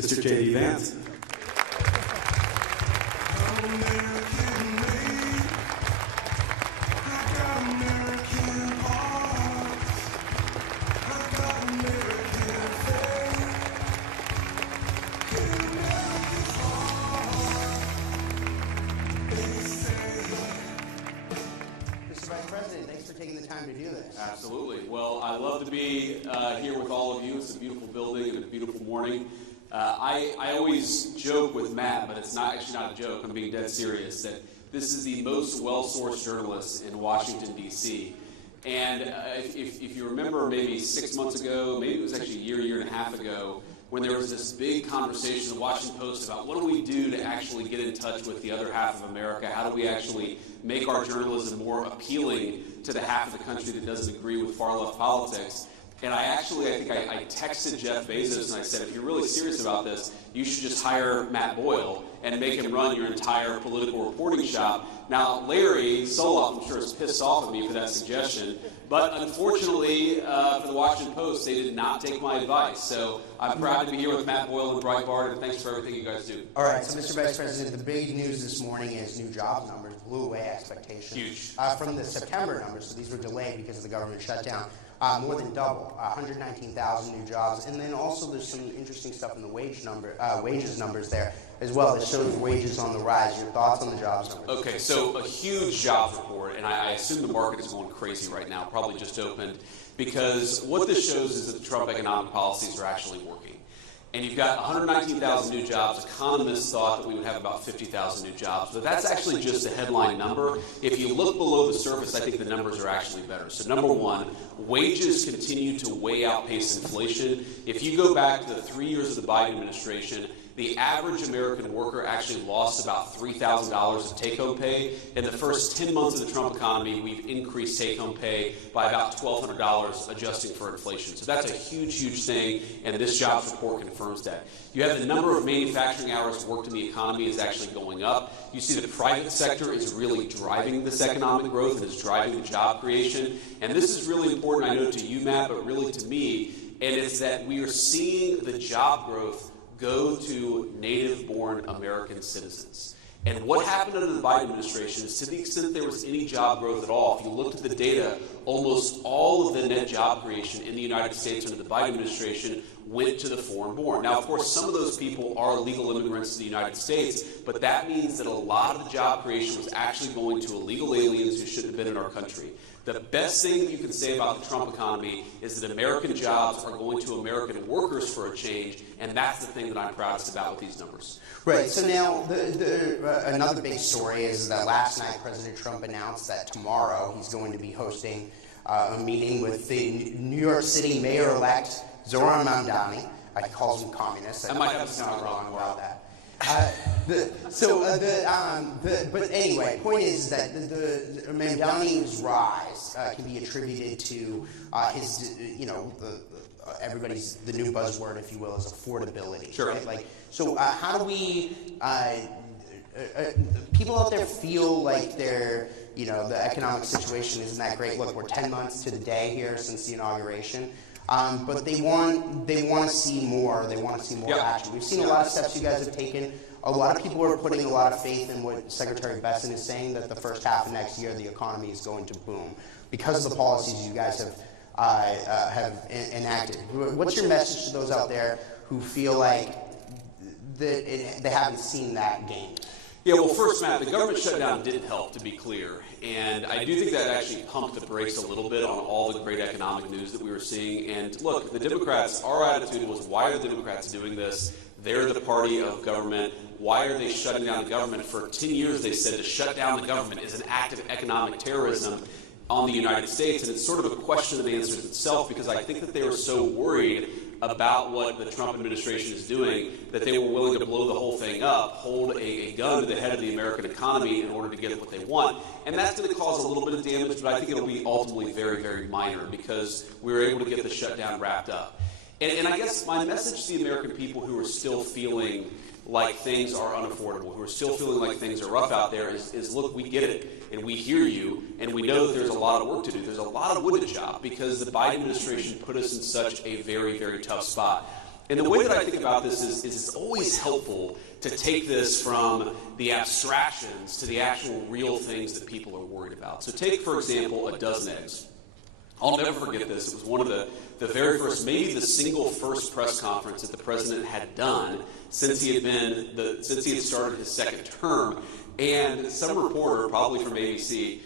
Mr. JD Vance. Absolutely. Well, I love to be here with all of you. It's a beautiful building and a beautiful morning. I always joke with Matt, but it's actually not a joke. I'm being dead serious, that this is the most well-sourced journalist in Washington, D.C. And if you remember maybe 6 months ago, maybe it was actually a year and a half ago, when there was this big conversation in the Washington Post about what do we do to actually get in touch with the other half of America? How do we actually make our journalism more appealing to the half of the country that doesn't agree with far-left politics? And I think I texted Jeff Bezos and I said, if you're really serious about this, you should just hire Matt Boyle and make him run your entire political reporting shop. Now, Larry Soloff, I'm sure, is pissed off at me for that suggestion, but unfortunately for the Washington Post, they did not take my advice. So I'm proud to be here with Matt Boyle and Breitbart, and thanks for everything you guys do. All right, so Mr. Vice President, the big news this morning is new jobs numbers blew away expectations. Huge. From the September numbers, so these were delayed because of the government shutdown. More than double, 119,000 new jobs, and then also there's some interesting stuff in the wages numbers there as well that shows wages on the rise. Your thoughts on the jobs numbers? Okay, so a huge jobs report, and I assume the market is going crazy right now, probably just opened, because what this shows is that the Trump economic policies are actually working. And you've got 119,000 new jobs. Economists thought that we would have about 50,000 new jobs, but that's actually just a headline number. If you look below the surface, I think the numbers are actually better. So number one, wages continue to way outpace inflation. If you go back to the 3 years of the Biden administration, the average American worker actually lost about $3,000 of take-home pay. In the first 10 months of the Trump economy, we've increased take-home pay by about $1,200, adjusting for inflation. So that's a huge, huge thing, and this jobs report confirms that. You have the number of manufacturing hours worked in the economy is actually going up. You see the private sector is really driving this economic growth and is driving the job creation. And this is really important, I know, to you, Matt, but really to me, and it's that we are seeing the job growth go to native-born American citizens. And what happened under the Biden administration is, to the extent there was any job growth at all, if you looked at the data, almost all of the net job creation in the United States under the Biden administration went to the foreign-born. Now, of course, some of those people are legal immigrants to the United States, but that means that a lot of the job creation was actually going to illegal aliens who shouldn't have been in our country. The best thing that you can say about the Trump economy is that American jobs are going to American workers for a change, and that's the thing that I'm proudest about with these numbers. Right. So now, another big story is that last night President Trump announced that tomorrow he's going to be hosting a meeting with the New York City Mayor-elect Zohran Mamdani. He calls him communist. I might have not wrong about that. But anyway, point is that the Mamdani's rise can be attributed to his, everybody's, the new buzzword, if you will, is affordability. Sure. Right? So how do we, people out there feel like they're, the economic situation isn't that great. Look, we're 10 months to the day here since the inauguration. But they want to see more. They want to see more action. We've seen a lot of steps you guys have taken. A lot of people are putting a lot of faith in what Secretary Besson is saying, that the first half of next year the economy is going to boom because of the policies you guys have enacted. What's your message to those out there who feel like they haven't seen that gain? Yeah, well, first, Matt, the government shutdown didn't help, to be clear. And I do think that actually pumped the brakes a little bit on all the great economic news that we were seeing. And look, the Democrats, our attitude was, why are the Democrats doing this? They're the party of government. Why are they shutting down the government? For 10 years, they said to shut down the government is an act of economic terrorism on the United States. And it's sort of a question that answers itself, because I think that they were so worried about what the Trump administration is doing that they were willing to blow the whole thing up, hold a gun to the head of the American economy in order to get what they want. And that's going to cause a little bit of damage, but I think it'll be ultimately very, very minor, because we were able to get the shutdown wrapped up. And I guess my message to the American people who are still feeling like things are unaffordable, who are still feeling like things are rough out there is look, we get it, and we hear you, and we know that there's a lot of work to do. There's a lot of wood to chop, because the Biden administration put us in such a very, very tough spot. And the way that I think about this is it's always helpful to take this from the abstractions to the actual real things that people are worried about. So take, for example, a dozen eggs. I'll never forget this. It was one of the very first, maybe the single first press conference that the president had done since he had started his second term. And some reporter, probably from ABC,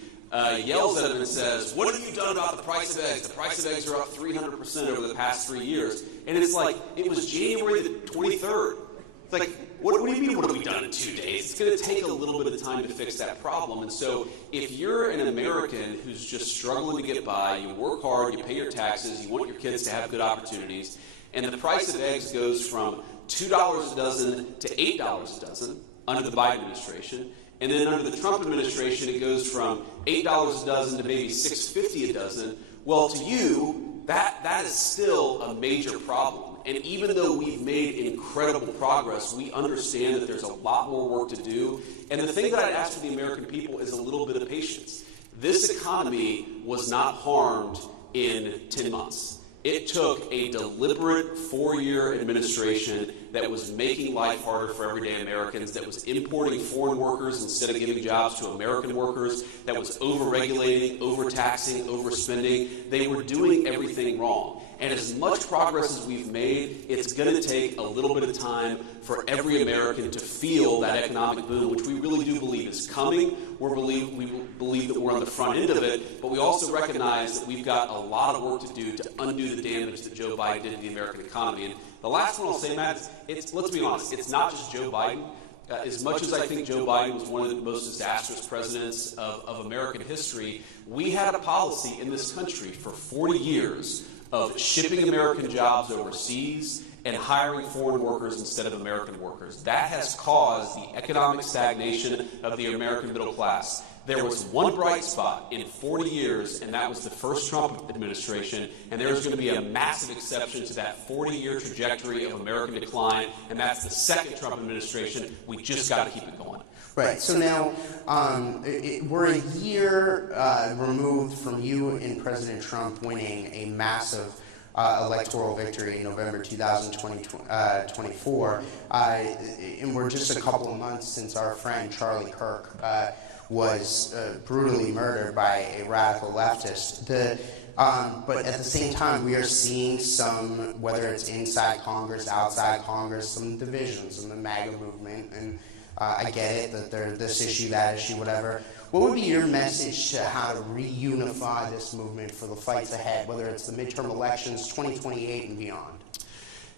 yells at him and says, "What have you done about the price of eggs? The price of eggs are up 300% over the past 3 years." And it's like, it was January the 23rd. It's like, what do you mean, what have we done in 2 days? It's going to take a little bit of time to fix that problem. And so if you're an American who's just struggling to get by, you work hard, you pay your taxes, you want your kids to have good opportunities, and the price of eggs goes from $2 a dozen to $8 a dozen under the Biden administration, and then under the Trump administration, it goes from $8 a dozen to maybe $6.50 a dozen. Well, to you, that is still a major problem. And even though we've made incredible progress, we understand that there's a lot more work to do. And the thing that I'd ask for the American people is a little bit of patience. This economy was not harmed in 10 months. It took a deliberate 4-year administration that was making life harder for everyday Americans, that was importing foreign workers instead of giving jobs to American workers, that was over-regulating, over-taxing, overspending. They were doing everything wrong. And as much progress as we've made, it's going to take a little bit of time for every American to feel that economic boom, which we really do believe is coming. We believe that we're on the front end of it, but we also recognize that we've got a lot of work to do to undo the damage that Joe Biden did to the American economy. And the last one I'll say, Matt, is let's be honest, it's not just Joe Biden. As much as I think Joe Biden was one of the most disastrous presidents of American history, we had a policy in this country for 40 years of shipping American jobs overseas and hiring foreign workers instead of American workers. That has caused the economic stagnation of the American middle class. There was one bright spot in 40 years, and that was the first Trump administration, and there's going to be a massive exception to that 40-year trajectory of American decline, and that's the second Trump administration. We just got to keep it going. Right. So now we're a year removed from you and President Trump winning a massive electoral victory in November 2024. And we're just a couple of months since our friend Charlie Kirk was brutally murdered by a radical leftist. But at the same time, we are seeing some, whether it's inside Congress, outside Congress, some divisions in the MAGA movement. And I get it that there's this issue, that issue, whatever. What would be your message to how to reunify this movement for the fights ahead, whether it's the midterm elections, 2028 and beyond?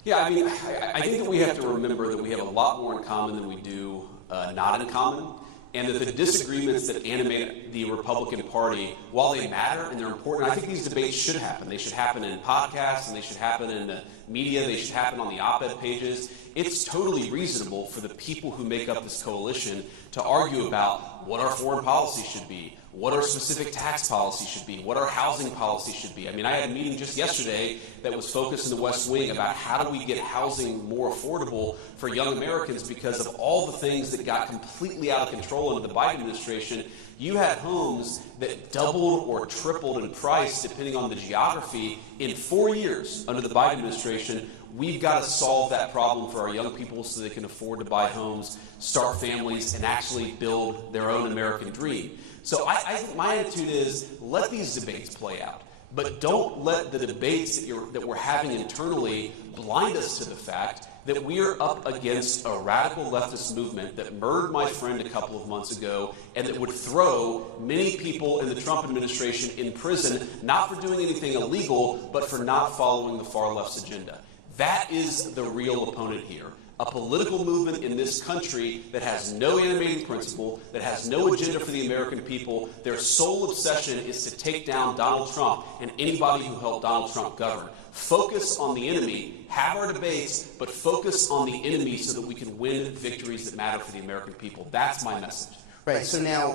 Yeah, I mean, I think that we have to remember that we have a lot more in common than we do not in common, and that the disagreements that animate the Republican Party, while they matter and they're important, I think these debates should happen. They should happen in podcasts, and they should happen in the media, they should happen on the op-ed pages. It's totally reasonable for the people who make up this coalition to argue about what our foreign policy should be, what our specific tax policy should be, what our housing policy should be. I mean, I had a meeting just yesterday that was focused in the West Wing about how do we get housing more affordable for young Americans because of all the things that got completely out of control under the Biden administration. You had homes that doubled or tripled in price depending on the geography in 4 years under the Biden administration. We've got to solve that problem for our young people so they can afford to buy homes, start families, and actually build their own American dream. So I think my attitude is let these debates play out. But don't let the debates that we're having internally blind us to the fact that we are up against a radical leftist movement that murdered my friend a couple of months ago and that would throw many people in the Trump administration in prison, not for doing anything illegal, but for not following the far left's agenda. That is the real opponent here. A political movement in this country that has no animating principle, that has no agenda for the American people. Their sole obsession is to take down Donald Trump and anybody who helped Donald Trump govern. Focus on the enemy, have our debates, but focus on the enemy so that we can win victories that matter for the American people. That's my message. Right. So now,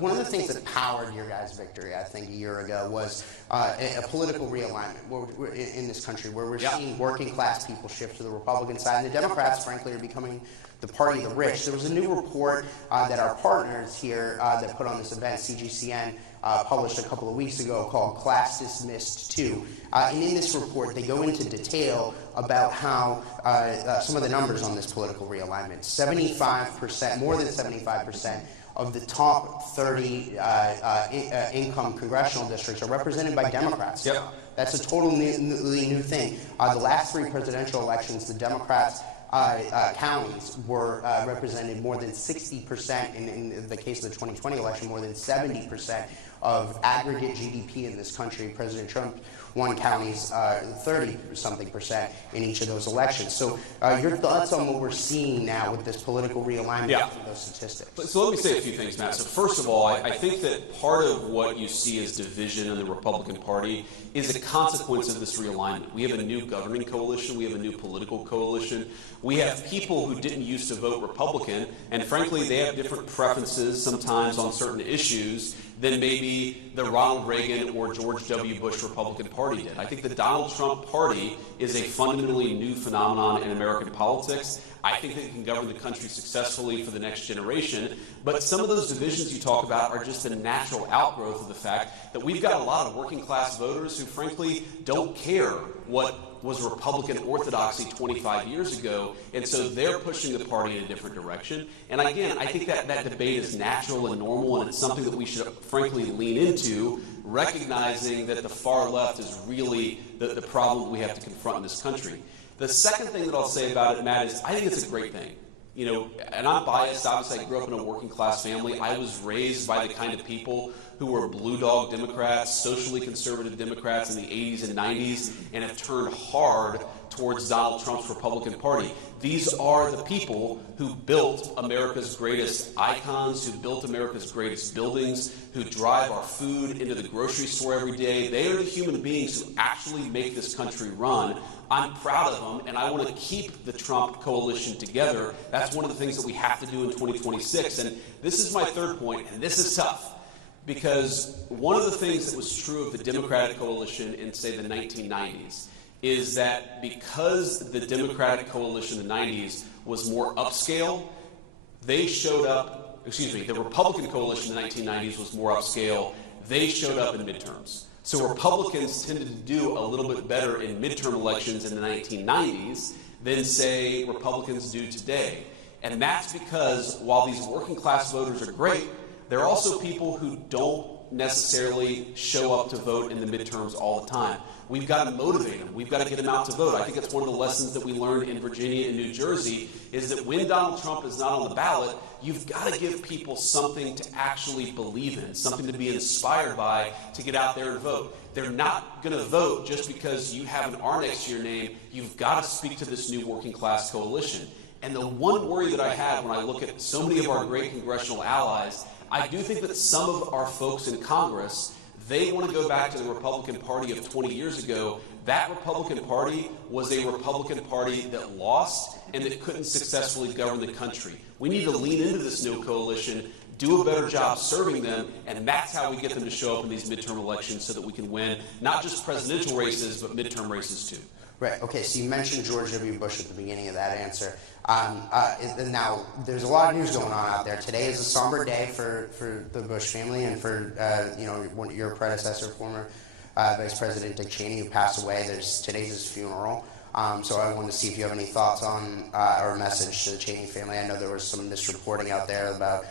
one of the things that powered your guys' victory, I think, a year ago was a political realignment in this country, where we're seeing working class people shift to the Republican side, and the Democrats, frankly, are becoming the party of the rich. There was a new report that our partners here that put on this event, CGCN, published a couple of weeks ago called Class Dismissed 2. And in this report, they go into detail about how some of the numbers on this political realignment. 75%, more than 75% of the top 30 income congressional districts are represented by Democrats. Yep. That's a totally new thing. The last 3 presidential elections, the Democrats counties were represented more than 60%, in the case of the 2020 election, more than 70% of aggregate GDP in this country. President Trump won counties 30-something% in each of those elections. So your thoughts on what we're seeing now with this political realignment from those statistics? So let me say a few things, Matt. So first of all, I think that part of what you see as division in the Republican Party is a consequence of this realignment. We have a new governing coalition. We have a new political coalition. We have people who didn't used to vote Republican, and frankly, they have different preferences sometimes on certain issues than maybe the Ronald Reagan or George W. Bush Republican Party did. I think the Donald Trump Party is a fundamentally new phenomenon in American politics. I think that it can govern the country successfully for the next generation. But some of those divisions you talk about are just a natural outgrowth of the fact that we've got a lot of working class voters who frankly don't care what was Republican orthodoxy 25 years ago, and so they're pushing the party in a different direction. And again, I think that debate is natural and normal, and it's something that we should frankly lean into, recognizing that the far left is really the problem we have to confront in this country. The second thing that I'll say about it, Matt, is I think it's a great thing. You know, and I'm biased. Obviously, I grew up in a working class family. I was raised by the kind of people who were blue dog Democrats, socially conservative Democrats in the 80s and 90s, and have turned hard towards Donald Trump's Republican Party. These are the people who built America's greatest icons, who built America's greatest buildings, who drive our food into the grocery store every day. They are the human beings who actually make this country run. I'm proud of them, and I want to keep the Trump coalition together. That's one of the things that we have to do in 2026. And this is my third point, and this is tough, because one of the things that was true of the Democratic coalition in, say, the 1990s is that because the Democratic coalition in the 90s was more upscale, they showed up, the Republican coalition in the 1990s was more upscale, they showed up in midterms. So Republicans tended to do a little bit better in midterm elections in the 1990s than, say, Republicans do today. And that's because while these working class voters are great, there are also people who don't necessarily show up to vote in the midterms all the time. We've got to motivate them. We've got to get them out to vote. I think that's one of the lessons that we learned in Virginia and New Jersey is that when Donald Trump is not on the ballot, you've got to give people something to actually believe in, something to be inspired by to get out there and vote. They're not going to vote just because you have an R next to your name. You've got to speak to this new working class coalition. And the one worry that I have when I look at so many of our great congressional allies, I do think that some of our folks in Congress, they want to go back to the Republican Party of 20 years ago. That Republican Party was a Republican Party that lost and that couldn't successfully govern the country. We need to lean into this new coalition, do a better job serving them, and that's how we get them to show up in these midterm elections so that we can win not just presidential races, but midterm races too. Right. Okay. So you mentioned George W. Bush at the beginning of that answer. Now, there's a lot of news going on out there. Today is a somber day for the Bush family and for your predecessor, former Vice President Dick Cheney, who passed away. Today's his funeral. So I wanted to see if you have any thoughts on or a message to the Cheney family. I know there was some misreporting out there about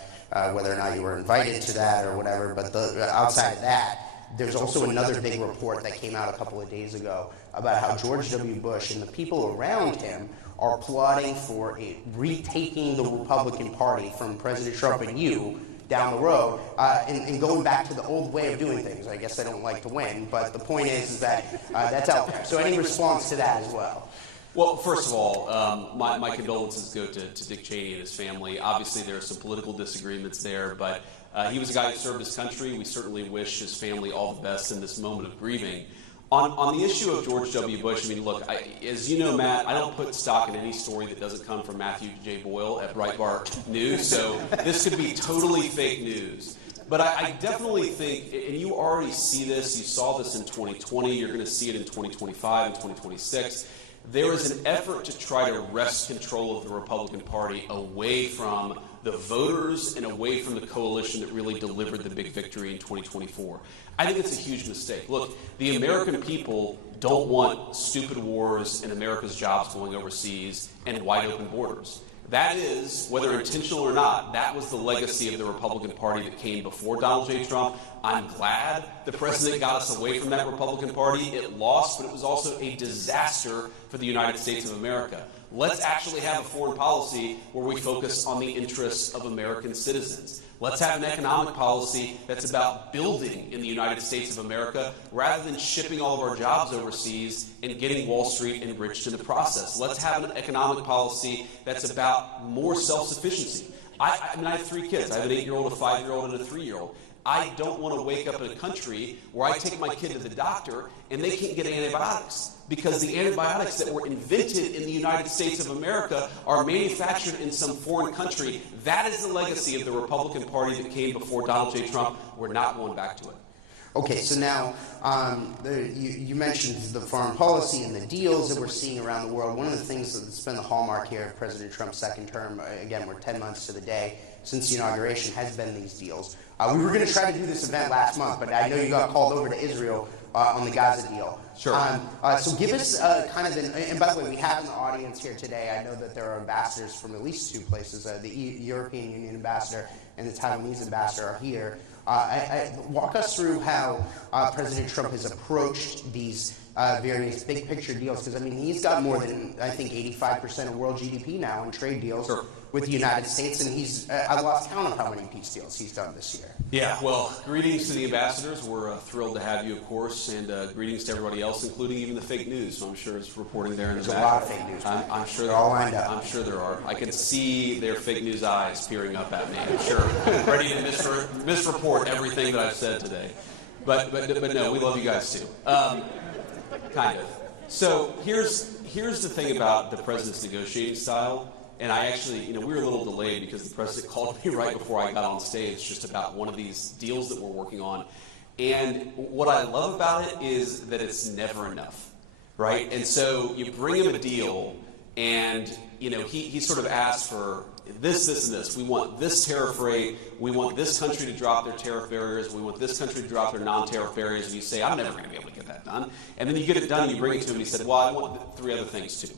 whether or not you were invited to that or whatever. But outside of that, there's also another big report that came out a couple of days ago about how George W. Bush and the people around him are plotting for retaking the Republican Party from President Trump and you down the road and going back to the old way of doing things. I guess I don't like to win, but the point is that that's out there. So any response to that as well? Well, first of all, my condolences go to Dick Cheney and his family. Obviously, there are some political disagreements there, but he was a guy who served his country. We certainly wish his family all the best in this moment of grieving. On the issue of George W. Bush, I mean, look, as you know, Matt, I don't put stock in any story that doesn't come from Matthew J. Boyle at Breitbart News, so this could be totally fake news. But I definitely think, and you already see this, you saw this in 2020, you're going to see it in 2025 and 2026, there is an effort to try to wrest control of the Republican Party away from the voters and away from the coalition that really delivered the big victory in 2024. I think it's a huge mistake. Look, the American people don't want stupid wars and America's jobs going overseas and wide open borders. That is, whether intentional or not, that was the legacy of the Republican Party that came before Donald J. Trump. I'm glad the president got us away from that Republican Party. It lost, but it was also a disaster for the United States of America. Let's actually have a foreign policy where we focus on the interests of American citizens. Let's have an economic policy that's about building in the United States of America rather than shipping all of our jobs overseas and getting Wall Street enriched in the process. Let's have an economic policy that's about more self-sufficiency. I mean, I have 3 kids. I have an 8-year-old, a 5-year-old, and a 3-year-old. I don't want to wake up in a country where I take my kid to the doctor and they can't get antibiotics because the antibiotics that were invented in the United States of America are manufactured in some foreign country. That is the legacy of the Republican Party that came before Donald J. Trump. We're not going back to it. Okay, so now you mentioned the foreign policy and the deals that we're seeing around the world. One of the things that's been the hallmark here of President Trump's second term, again, we're 10 months to the day since the inauguration, has been these deals. We were going to try to do this event last month, but I know you got called over to Israel on the Gaza deal. Sure. So give us kind of and by the way, we have in the audience here today, I know that there are ambassadors from at least 2 places. The European Union ambassador and the Taiwanese ambassador are here. Walk us through how President Trump has approached these various big picture deals, because I mean he's got more than I think 85% of world GDP now in trade deals with the United States, and he's I lost count of how many peace deals he's done this year. Yeah, well, greetings to the ambassadors. We're thrilled to have you, of course, and greetings to everybody else, including even the fake news. So I'm sure it's reporting there in the back. There's a lot of fake news. I'm sure they're all lined up. I'm sure there are. I can see their fake news eyes peering up at me. I'm sure, ready to misreport everything that I've said today. But no, we love you guys too. Kind of. So here's the thing about the president's negotiating style. And I actually, we were a little delayed because the president called me right before I got on stage just about one of these deals that we're working on. And what I love about it is that it's never enough, right? And so you bring him a deal and, he sort of asks for this, and this. We want this tariff rate. We want this country to drop their tariff barriers. We want this country to drop their non-tariff barriers. And you say, I'm never going to be able to get that done. And then you get it done and you bring it to him and he said, well, I want 3 other things too.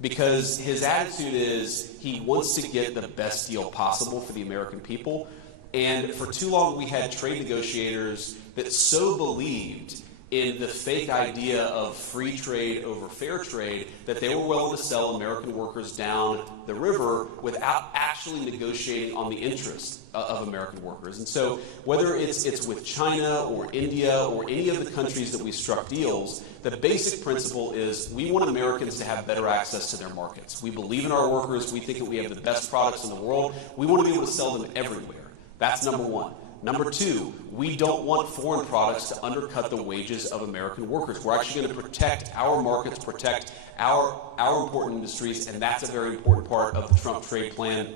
Because his attitude is he wants to get the best deal possible for the American people. And for too long we had trade negotiators that so believed in the fake idea of free trade over fair trade that they were willing to sell American workers down the river without actually negotiating on the interests of American workers. And so whether it's with China or India or any of the countries that we struck deals, the basic principle is we want Americans to have better access to their markets. We believe in our workers. We think that we have the best products in the world. We want to be able to sell them everywhere. That's number 1. Number 2, we don't want foreign products to undercut the wages of American workers. We're actually going to protect our markets, protect our important industries, and that's a very important part of the Trump trade plan.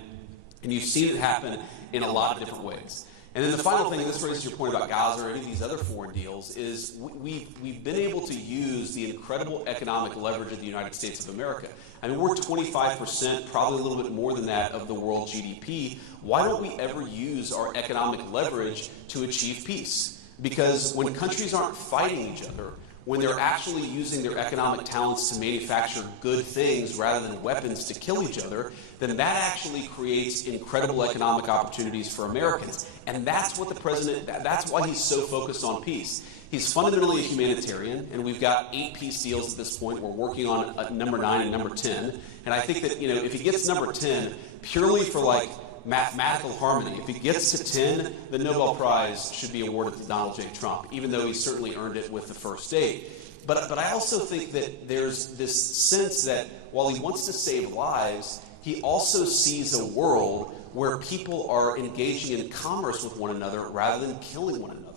And you've seen it happen in a lot of different ways. And then the final thing, and this raises your point about Gaza or any of these other foreign deals, is we've been able to use the incredible economic leverage of the United States of America. I mean, we're 25%, probably a little bit more than that, of the world GDP. Why don't we ever use our economic leverage to achieve peace? Because when countries aren't fighting each other, when they're actually using their economic talents to manufacture good things rather than weapons to kill each other, then that actually creates incredible economic opportunities for Americans. And that's what the president, that's why he's so focused on peace. He's fundamentally a humanitarian, and we've got 8 peace deals at this point. We're working on number 9 and number 10. And I think that, if he gets number 10, purely for mathematical harmony, if he gets to 10, the Nobel Prize should be awarded to Donald J. Trump, even though he certainly earned it with the first 8. But I also think that there's this sense that while he wants to save lives, he also sees a world where people are engaging in commerce with one another rather than killing one another.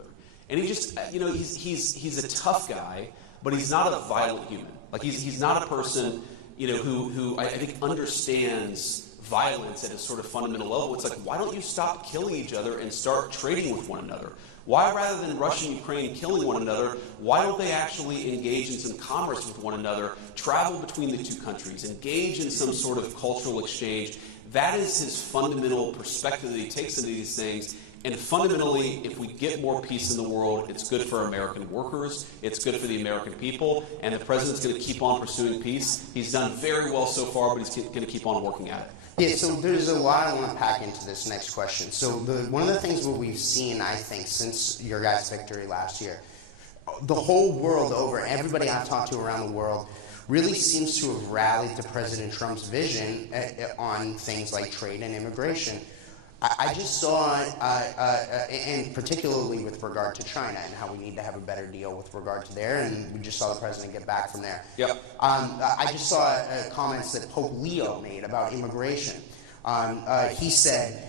And he just, he's a tough guy, but he's not a violent human. He's not a person, who I think understands violence at a sort of fundamental level. It's like, why don't you stop killing each other and start trading with one another? Why, rather than Russia and Ukraine killing one another, why don't they actually engage in some commerce with one another, travel between the 2 countries, engage in some sort of cultural exchange? That is his fundamental perspective that he takes into these things. And fundamentally, if we get more peace in the world, it's good for American workers, it's good for the American people, and the president's going to keep on pursuing peace. He's done very well so far, but he's going to keep on working at it. Yeah, so there's a lot I want to pack into this next question. So one of the things what we've seen, I think, since your guys' victory last year, the whole world over, everybody I've talked to around the world, really seems to have rallied to President Trump's vision on things like trade and immigration. I just saw, and particularly with regard to China and how we need to have a better deal with regard to there, and we just saw the president get back from there. Yep. I just saw comments that Pope Leo made about immigration. He said,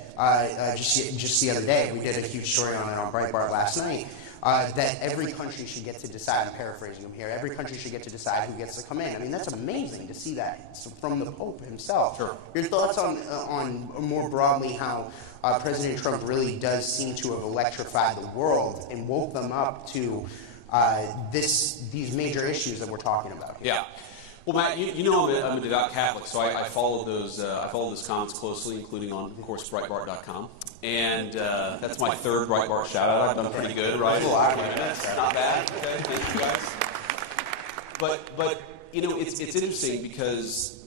just the other day, we did a huge story on it on Breitbart last night, that every country should get to decide, I'm paraphrasing him here, every country should get to decide who gets to come in. I mean, that's amazing to see that from the Pope himself. Sure. Your thoughts on more broadly how President Trump really does seem to have electrified the world and woke them up to these major issues that we're talking about here? Yeah. Well, Matt, you know I'm a devout Catholic, so I follow those comments closely, including on, of course, Breitbart.com. And that's my third Breitbart shout-out. I've done pretty good, right? Not bad. Okay, thank you guys. But you know, it's interesting because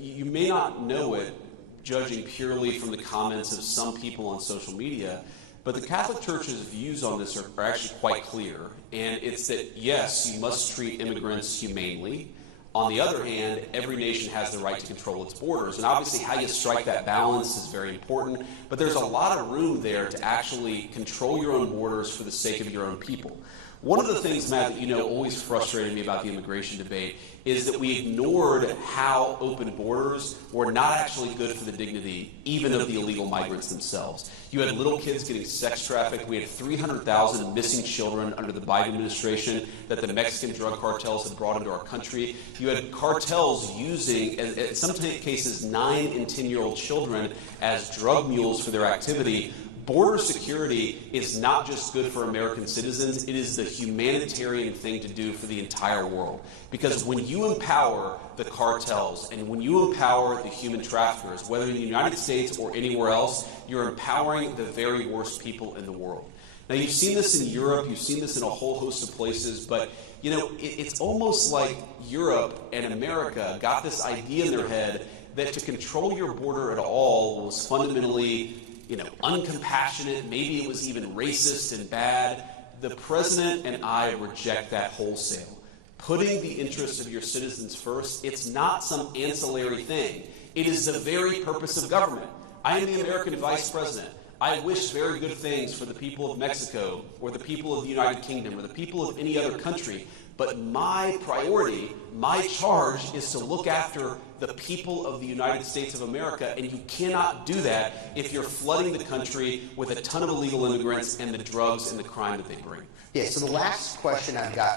you may not know it, judging purely from the comments of some people on social media, but the Catholic Church's views on this are actually quite clear. And it's that, yes, you must treat immigrants humanely. On the other hand, every nation has the right to control its borders. And obviously how you strike that balance is very important. But there's a lot of room there to actually control your own borders for the sake of your own people. One of the things, Matt, that you know always frustrated me about the immigration debate is that we ignored how open borders were not actually good for the dignity, even of the illegal migrants themselves. You had little kids getting sex trafficked. We had 300,000 missing children under the Biden administration that the Mexican drug cartels had brought into our country. You had cartels using, in some cases, 9 and 10-year-old children as drug mules for their activity. Border security is not just good for American citizens, it is the humanitarian thing to do for the entire world. Because when you empower the cartels and when you empower the human traffickers, whether in the United States or anywhere else, you're empowering the very worst people in the world. Now, you've seen this in Europe, you've seen this in a whole host of places, but you know, it's almost like Europe and America got this idea in their head that to control your border at all was fundamentally, you know, uncompassionate, maybe it was even racist and bad. The president and I reject that wholesale. Putting the interests of your citizens first, it's not some ancillary thing. It is the very purpose of government. I am the American vice president. I wish very good things for the people of Mexico or the people of the United Kingdom or the people of any other country. But my priority, my charge is to look after the people of the United States of America, and you cannot do that if you're flooding the country with a ton of illegal immigrants and the drugs and the crime that they bring. Yeah, so the last question I've got,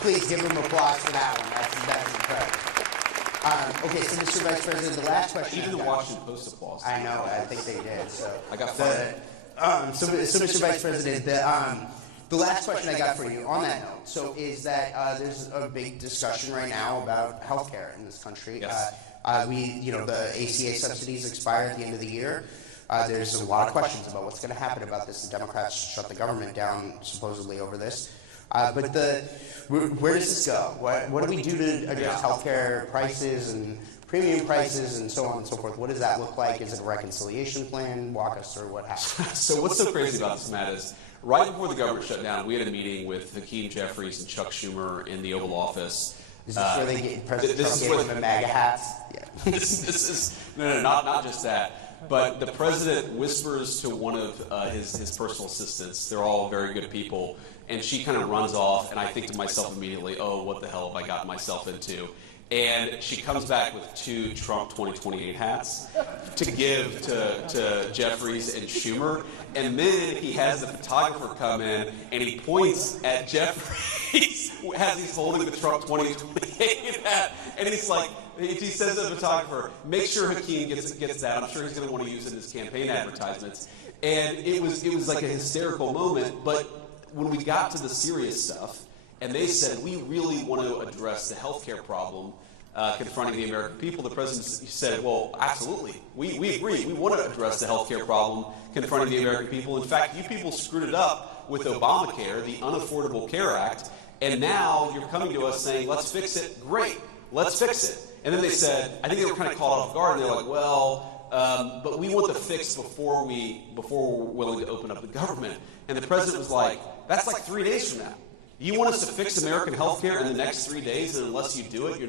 please give them applause for that one. That's incredible. Okay, so Mr. Vice President, the last question. Even the Washington Post applause. I know, I think they did. So I got fired. So Mr. Vice President, the last question I got for you on that note, so is that there's a big discussion right now about healthcare in this country. Yes. The ACA subsidies expire at the end of the year. There's a lot of questions about what's going to happen about this. The Democrats shut the government down supposedly over this. But where does this go? What do we do to address healthcare prices and premium prices and so on and so forth? What does that look like? Is it a reconciliation plan? Walk us through what happened. So what's so crazy about this, Matt, is right before the government shut down, we had a meeting with Hakeem Jeffries and Chuck Schumer in the Oval Office. Is this where they get President Trump gave them the MAGA hats? Yeah. This is not just that. But the president whispers to one of his personal assistants. They're all very good people. And she kind of runs off, and I think to myself immediately, oh, what the hell have I gotten myself into? And she comes back with 2 Trump 2028 hats to give to Jeffries and Schumer. And then he has the photographer come in, and he points at Jeffries as he's holding the Trump 2028 hat. And he's like, he says to the photographer, make sure Hakeem gets that. I'm sure he's going to want to use it in his campaign advertisements. And it was like a hysterical moment. But when we got to the serious stuff, and they said, we really want to address the healthcare problem, confronting the American people, the president said, well, absolutely. We agree. We want to address the health care problem confronting the American people. In fact, you people screwed it up with Obamacare, the Unaffordable Care Act, and now you're coming to us saying, let's fix it. Great. Let's fix it. And then they said, I think they were kind of caught off guard, and they're like, well, but we want the fix before we're willing to open up the government. And the president was like, that's like 3 days from now. You want us to fix American health care in the next 3 days, and unless you do it, you're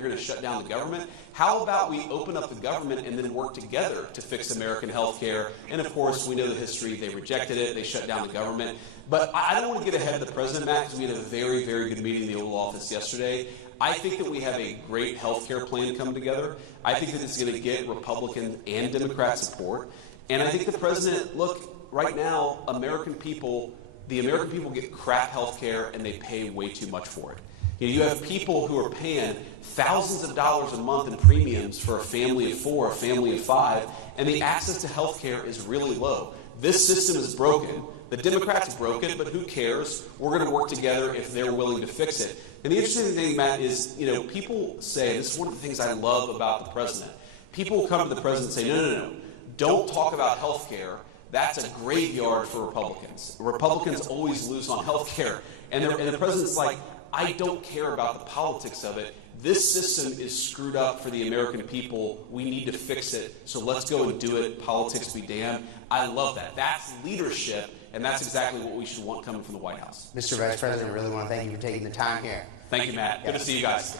gonna shut down the government? How about we open up the government and then work together to fix American health care? And of course, we know the history. They rejected it. They shut down the government. But I don't want to get ahead of the president, Matt, because we had a very, very good meeting in the Oval Office yesterday. I think that we have a great health care plan coming together. I think that it's going to get Republican and Democrat support. And I think the president, look, right now, the American people get crap health care and they pay way too much for it. You have people who are paying thousands of dollars a month in premiums for a family of 4, a family of 5, and the access to health care is really low. This system is broken. The Democrats broke it, but who cares? We're going to work together if they're willing to fix it. And the interesting thing, Matt, is, people say, this is one of the things I love about the president. People will come to the president and say, no, don't talk about health care. That's a graveyard for Republicans. Republicans always lose on health care. And the president's like, I don't care about the politics of it. This system is screwed up for the American people. We need to fix it. So let's go and do it. Politics be damned. I love that. That's leadership, and that's exactly what we should want coming from the White House. Mr. Vice President, I really want to thank you for taking the time here. Thank you, Matt. Good to see you guys.